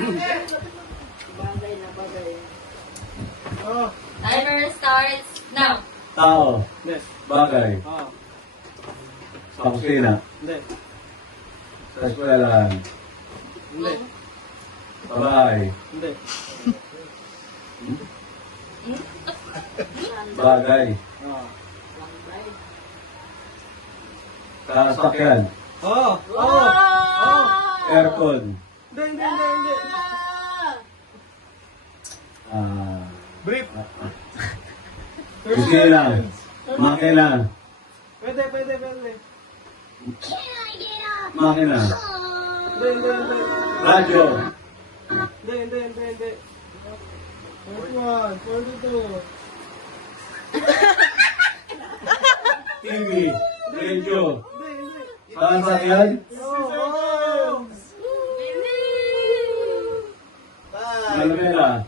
Bagay na bagay. Oh. Timer starts now. Tao. Yes. Bagay. Oh. Sa kusina. Hindi. Sa eskwelahan. Hindi. Sa bahay. Hindi. Bagay. Oh. Sa sasakyan. Oh. Oh. Oh! Oh. Aircon. Hindi. Hindi. Ah. Brief. Kusina. Makina. Pwede. Makina. Hindi. Radyo. Hindi. First one. 42. TV. Radio. Hindi. Sa sasakyan. Oh. Malamela.